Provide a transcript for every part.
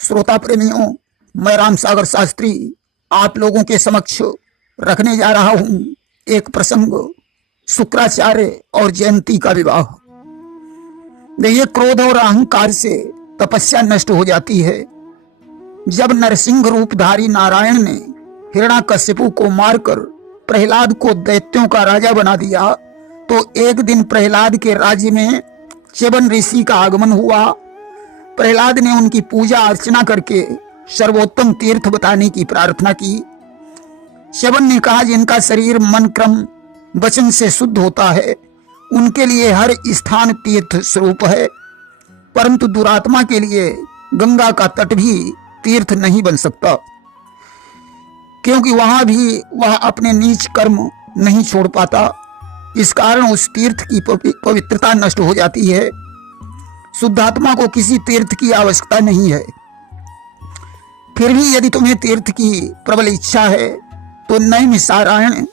श्रोता प्रेमियों, मैं राम सागर शास्त्री आप लोगों के समक्ष रखने जा रहा हूं एक प्रसंग, शुक्राचार्य और जयंती का विवाह। देखिए, क्रोध और अहंकार से तपस्या नष्ट हो जाती है। जब नरसिंह रूपधारी नारायण ने हिरण्याकशिपु को मारकर प्रहलाद को दैत्यों का राजा बना दिया, तो एक दिन प्रहलाद के राज्य में च्यवन ऋषि का आगमन हुआ। प्रहलाद ने उनकी पूजा अर्चना करके सर्वोत्तम तीर्थ बताने की प्रार्थना की। च्यवन ने कहा, जिनका शरीर मन क्रम वचन से शुद्ध होता है उनके लिए हर स्थान तीर्थ स्वरूप है, परंतु दुरात्मा के लिए गंगा का तट भी तीर्थ नहीं बन सकता, क्योंकि वहां भी वह अपने नीच कर्म नहीं छोड़ पाता। इस कारण उस तीर्थ की पवित्रता नष्ट हो जाती है। शुद्धात्मा को किसी तीर्थ की आवश्यकता नहीं है। फिर भी यदि तुम्हें तीर्थ की प्रबल इच्छा है तो नैमिषारण्य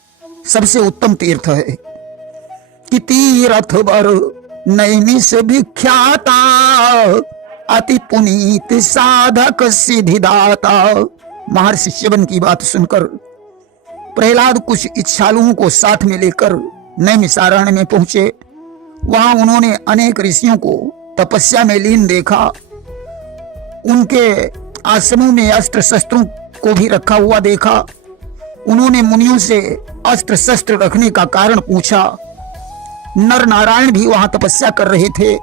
सबसे उत्तम तीर्थ है। कि तीर्थ वर नैमिष विख्याता, अति पुनीत साधक सिद्धिदाता। महर्षि च्यवन की बात सुनकर प्रहलाद कुछ इच्छालुओं को साथ में लेकर नैमिषारण्य में पहुंचे। वहां उन्होंने अनेक ऋषियों को तपस्या में लीन देखा। उनके आश्रमों में अस्त्र शस्त्रों को भी रखा हुआ देखा। उन्होंने मुनियों से अस्त्र शस्त्र रखने का कारण पूछा। नर नारायण भी वहां तपस्या कर रहे थे।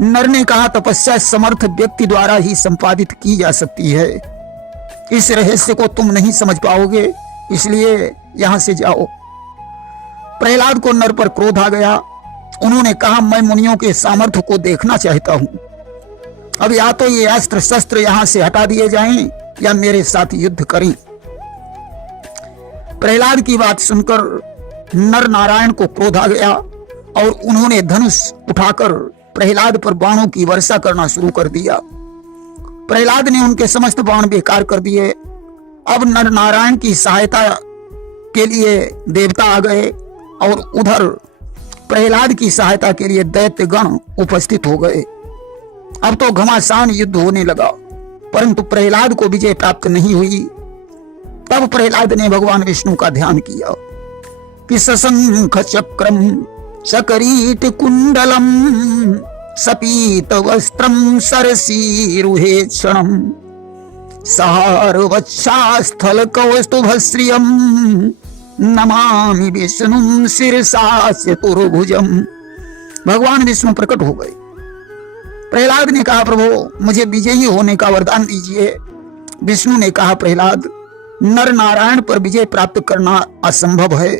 नर ने कहा, तपस्या समर्थ व्यक्ति द्वारा ही संपादित की जा सकती है। इस रहस्य को तुम नहीं समझ पाओगे, इसलिए यहां से जाओ। प्रहलाद को नर पर क्रोध आ गया। उन्होंने कहा, मैं मुनियों के सामर्थ्य को देखना चाहता हूं। अब या तो ये अस्त्र शस्त्र यहां से हटा दिए जाएं या मेरे साथ युद्ध करें। प्रहलाद की बात सुनकर नर नारायण को क्रोध आ गया और उन्होंने धनुष उठाकर प्रहलाद पर बाणों की वर्षा करना शुरू कर दिया। प्रहलाद ने उनके समस्त बाण बेकार कर दिए। अब नर नारायण की सहायता के लिए देवता आ गए और उधर प्रहलाद की सहायता के लिए दैत्य गण उपस्थित हो गए। अब तो घमासान युद्ध होने लगा, परंतु प्रहलाद को विजय प्राप्त नहीं हुई। तब प्रहलाद ने भगवान विष्णु का ध्यान किया कि सशंख चक्रम सकरीट कुंडलम सपीत वस्त्रम सरसीरुहे क्षणम सहार वक्षास्थल कौस्तुभश्रियम नमामि विष्णुं शिरसा चतुर्भुजम। भगवान विष्णु प्रकट हो गए। प्रहलाद ने कहा, प्रभु मुझे विजयी होने का वरदान दीजिए। विष्णु ने कहा, प्रहलाद नर नारायण पर विजय प्राप्त करना असंभव है,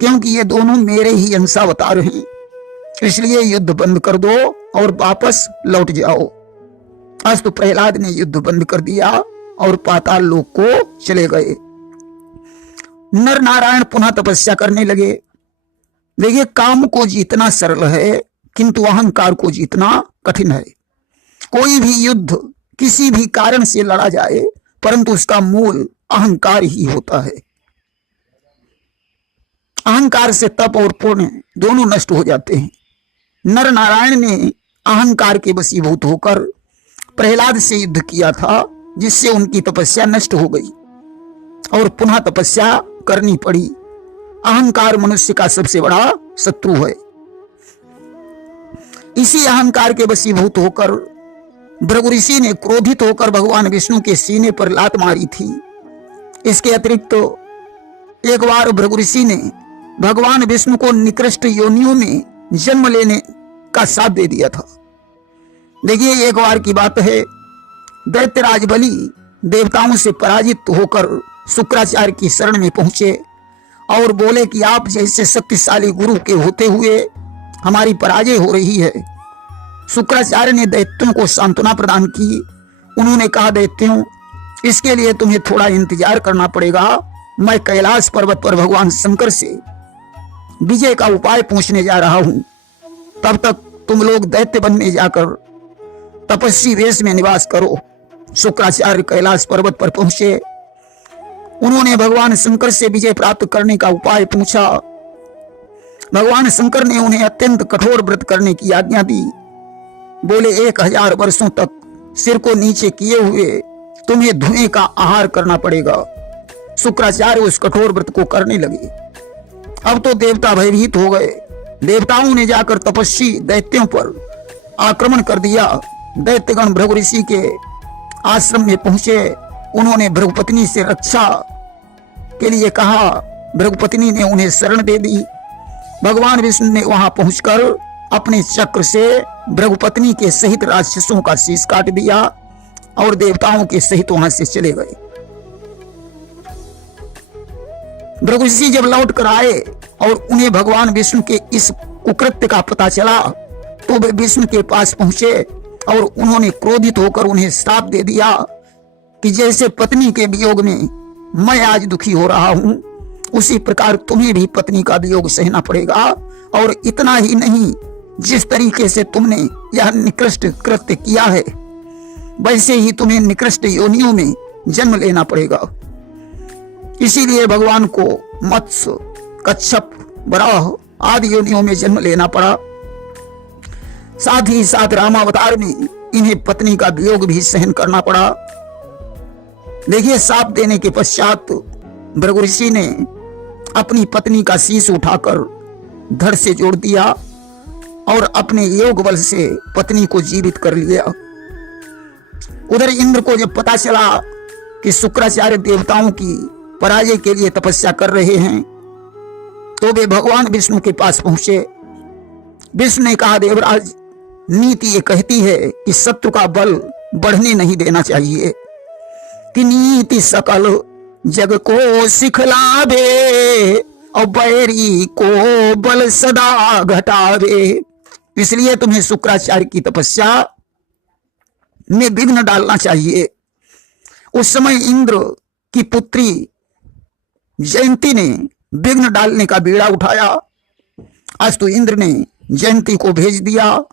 क्योंकि ये दोनों मेरे ही अंशावतार हैं। इसलिए युद्ध बंद कर दो और वापस लौट जाओ। अस्तु प्रहलाद ने युद्ध बंद कर दिया और पाताल लोक को चले गए। नर नारायण पुनः तपस्या करने लगे। देखिए, काम को जीतना सरल है, किंतु अहंकार को जीतना कठिन है। कोई भी युद्ध किसी भी कारण से लड़ा जाए, परंतु उसका मूल अहंकार ही होता है। अहंकार से तप और पुण्य दोनों नष्ट हो जाते हैं। नर नारायण ने अहंकार के वशीभूत होकर प्रहलाद से युद्ध किया था, जिससे उनकी तपस्या नष्ट हो गई और पुनः तपस्या करनी पड़ी। अहंकार मनुष्य का सबसे बड़ा शत्रु है। इसी अहंकार के वशीभूत होकर भृगु ऋषि ने क्रोधित होकर भगवान विष्णु के सीने पर लात मारी थी। इसके अतिरिक्त एक बार भृगु ऋषि ने भगवान विष्णु को निकृष्ट योनियों में जन्म लेने का शाप दे दिया था। देखिए, एक बार की बात है, दैत्यराज बलि देवताओं से पराजित होकर शुक्राचार्य की शरण में पहुंचे और बोले कि आप जैसे शक्तिशाली गुरु के होते हुए हमारी पराजय हो रही है। शुक्राचार्य ने दैत्यों को सांत्वना प्रदान की। उन्होंने कहा, दैत्यों, इसके लिए तुम्हें थोड़ा इंतजार करना पड़ेगा। मैं कैलाश पर्वत पर भगवान शंकर से विजय का उपाय पूछने जा रहा हूं। तब तक तुम लोग दैत्य वन में जाकर तपस्वी वेश में निवास करो। शुक्राचार्य कैलाश पर्वत पर पहुंचे। उन्होंने भगवान शंकर से विजय प्राप्त करने का उपाय पूछा। भगवान शंकर ने उन्हें अत्यंत कठोर व्रत करने की आज्ञा दी। बोले, 1000 वर्षों तक सिर को नीचे किए हुए तुम्हें धुएं का आहार करना पड़ेगा। शुक्राचार्य उस कठोर व्रत को करने लगे। अब तो देवता भयभीत हो गए। देवताओं ने जाकर तपस्वी दैत्यों पर आक्रमण कर दिया। दैत्यगण भृगु ऋषि के आश्रम में पहुंचे। उन्होंने भृगुपत्नी से रक्षा के लिए कहा। भृगुपत्नी ने उन्हें शरण दे दी। भगवान विष्णु ने वहां पहुंचकर अपने चक्र से भृगुपत्नी के सहित राक्षसों का शीश काट दिया और देवताओं के सहित वहां से चले गए। भृगु ऋषि जब लौट कर आए और उन्हें भगवान विष्णु के इस कुकृत्य का पता चला तो वे विष्णु के पास पहुंचे और उन्होंने क्रोधित होकर उन्हें श्राप दे दिया कि जैसे पत्नी के वियोग में मैं आज दुखी हो रहा हूं, उसी प्रकार तुम्हें भी पत्नी का वियोग सहना पड़ेगा। और इतना ही नहीं, जिस तरीके से तुमने यह निकृष्ट कृत्य किया है वैसे ही तुम्हें निकृष्ट योनियों में जन्म लेना पड़ेगा। इसीलिए भगवान को मत्स्य, कच्छप, वराह आदि योनियों में जन्म लेना पड़ा। साथ ही साथ रामावतार में इन्हें पत्नी का वियोग भी सहन करना पड़ा। देखिए, शाप देने के पश्चात भृगु ऋषि ने अपनी पत्नी का शीश उठाकर धड़ से जोड़ दिया और अपने योग बल से पत्नी को जीवित कर लिया। उधर इंद्र को जब पता चला कि शुक्राचार्य देवताओं की पराजय के लिए तपस्या कर रहे हैं तो वे भगवान विष्णु के पास पहुंचे। विष्णु ने कहा, देवराज, नीति ये कहती है कि शत्रु का बल बढ़ने नहीं देना चाहिए, कि नीति सकल जग को सिखलावे और बैरी को बल सदा घटावे। इसलिए तुम्हें शुक्राचार्य की तपस्या में विघ्न डालना चाहिए। उस समय इंद्र की पुत्री जयंती ने विघ्न डालने का बीड़ा उठाया। आज तो इंद्र ने जयंती को भेज दिया।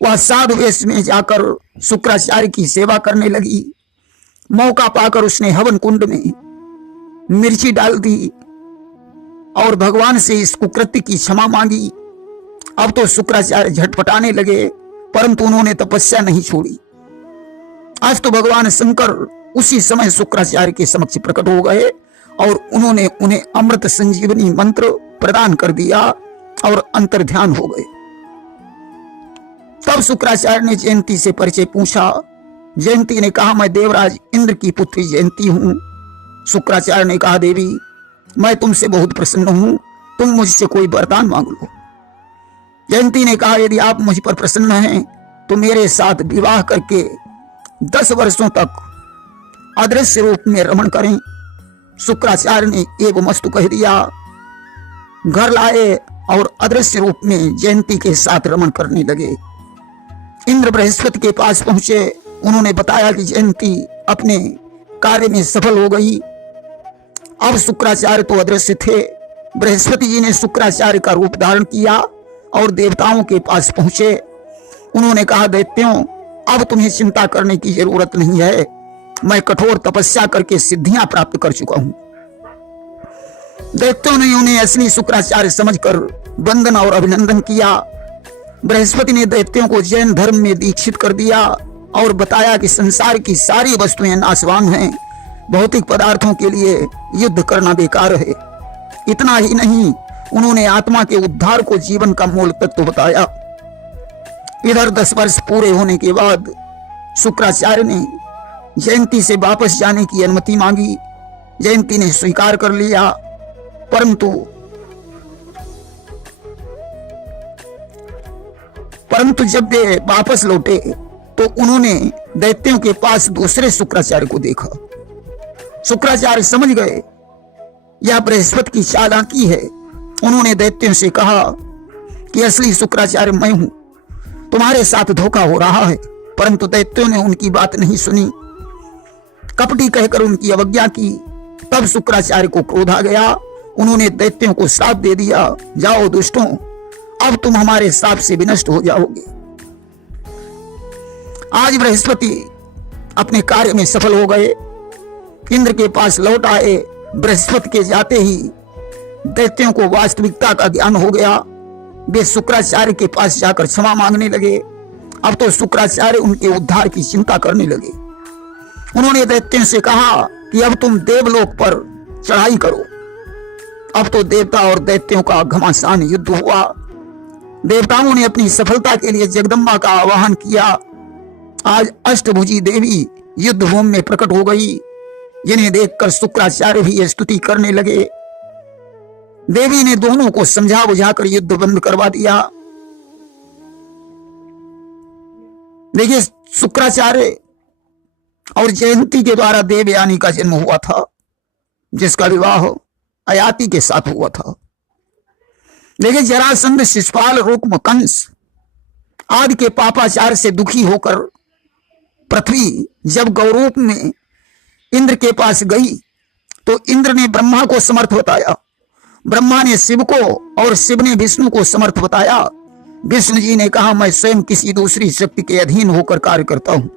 वह साधु वेश में जाकर शुक्राचार्य की सेवा करने लगी। मौका पाकर उसने हवन कुंड में मिर्ची डाल दी और भगवान से इस कुकृत्य की क्षमा मांगी। अब तो शुक्राचार्य झटपटाने लगे, परंतु उन्होंने तपस्या नहीं छोड़ी। आज तो भगवान शंकर उसी समय शुक्राचार्य के समक्ष प्रकट हो गए और उन्होंने उन्हें अमृत संजीवनी मंत्र प्रदान कर दिया और अंतर्ध्यान हो गए। तब शुक्राचार्य ने जयंती से परिचय पूछा। जयंती ने कहा, मैं देवराज इंद्र की पुत्री जयंती हूं। शुक्राचार्य ने कहा, देवी, मैं तुमसे बहुत प्रसन्न हूं, तुम मुझसे कोई वरदान मांग लो। जयंती ने कहा, यदि आप मुझ पर प्रसन्न हैं तो मेरे साथ विवाह करके 10 वर्षों तक अदृश्य रूप में रमण करें। शुक्राचार्य ने एवं मस्तु कह दिया। घर लाए और अदृश्य रूप में जयंती के साथ रमण करने लगे। इंद्र बृहस्पति के पास पहुंचे। उन्होंने बताया कि जयंती अपने कार्य में सफल हो गई। अब शुक्राचार्य तो अदृश्य थे। बृहस्पति जी ने शुक्राचार्य का रूप धारण किया और देवताओं के पास पहुंचे। उन्होंने कहा, दैत्यों, अब तुम्हें चिंता करने की जरूरत नहीं है। मैं कठोर तपस्या करके सिद्धियां प्राप्त कर चुका हूं। दैत्यों ने उन्हें असली शुक्राचार्य समझकर वंदन और अभिनंदन किया। बृहस्पति ने दैत्यों को जैन धर्म में दीक्षित कर दिया और बताया कि संसार की सारी वस्तुएं नाशवान हैं, भौतिक पदार्थों के लिए युद्ध करना बेकार है। इतना ही नहीं, उन्होंने आत्मा के उद्धार को जीवन का मूल तत्व बताया। इधर 10 वर्ष पूरे होने के बाद शुक्राचार्य ने जयंती से वापस जाने की अनुमति मांगी। जयंती ने स्वीकार कर लिया, परंतु जब वे वापस लौटे तो उन्होंने दैत्यों के पास दूसरे शुक्राचार्य को देखा। शुक्राचार्य समझ गए यह बृहस्पति की चालाकी है। उन्होंने दैत्यों से कहा कि असली शुक्राचार्य मैं हूं, तुम्हारे साथ धोखा हो रहा है। परंतु दैत्यों ने उनकी बात नहीं सुनी, कपटी कहकर उनकी अवज्ञा की। तब शुक्राचार्य को क्रोध आ गया। उन्होंने दैत्यों को श्राप दे दिया, जाओ दुष्टों, अब तुम हमारे श्राप से विनष्ट हो जाओगे। आज बृहस्पति अपने कार्य में सफल हो गए। इंद्र के पास लौट आए। बृहस्पति के जाते ही दैत्यों को वास्तविकता का ज्ञान हो गया। वे शुक्राचार्य के पास जाकर क्षमा मांगने लगे अब तो शुक्राचार्य उनके उद्धार की चिंता करने लगे। उन्होंने दैत्यों से कहा कि अब तुम देवलोक पर चढ़ाई करो। अब तो देवता और दैत्यों का घमासान युद्ध हुआ। देवताओं ने अपनी सफलता के लिए जगदम्बा का आवाहन किया। आज अष्टभुजी देवी युद्ध भूमि में प्रकट हो गई, जिन्हें देखकर शुक्राचार्य भी स्तुति करने लगे। देवी ने दोनों को समझा बुझाकर युद्ध बंद करवा दिया। देखिए, शुक्राचार्य और जयंती के द्वारा देवयानी का जन्म हुआ था, जिसका विवाह अयाति के साथ हुआ था। देखिए, जरासंध, शिशुपाल, रुक्म, कंस आदि के पापाचार से दुखी होकर पृथ्वी जब गौरूप में इंद्र के पास गई तो इंद्र ने ब्रह्मा को समर्थ बताया, ब्रह्मा ने शिव को और शिव ने विष्णु को समर्थ बताया। विष्णु जी ने कहा, मैं स्वयं किसी दूसरी शक्ति के अधीन होकर कार्य करता हूं,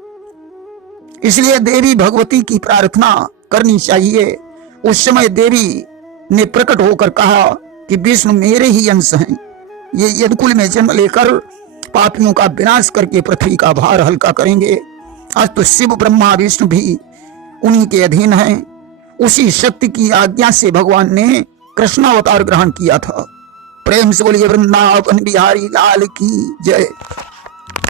इसलिए देवी भगवती की प्रार्थना करनी चाहिए। उस समय देवी ने प्रकट होकर कहा कि विष्णु मेरे ही अंश हैं, ये यदुकुल में जन्म लेकर पापियों का विनाश करके पृथ्वी का भार हल्का करेंगे। आज तो शिव, ब्रह्मा, विष्णु भी उन्हीं के अधीन हैं। उसी शक्ति की आज्ञा से भगवान ने कृष्णावतार ग्रहण किया था। प्रेम से बोलिए वृंदावन बिहारी लाल की जय।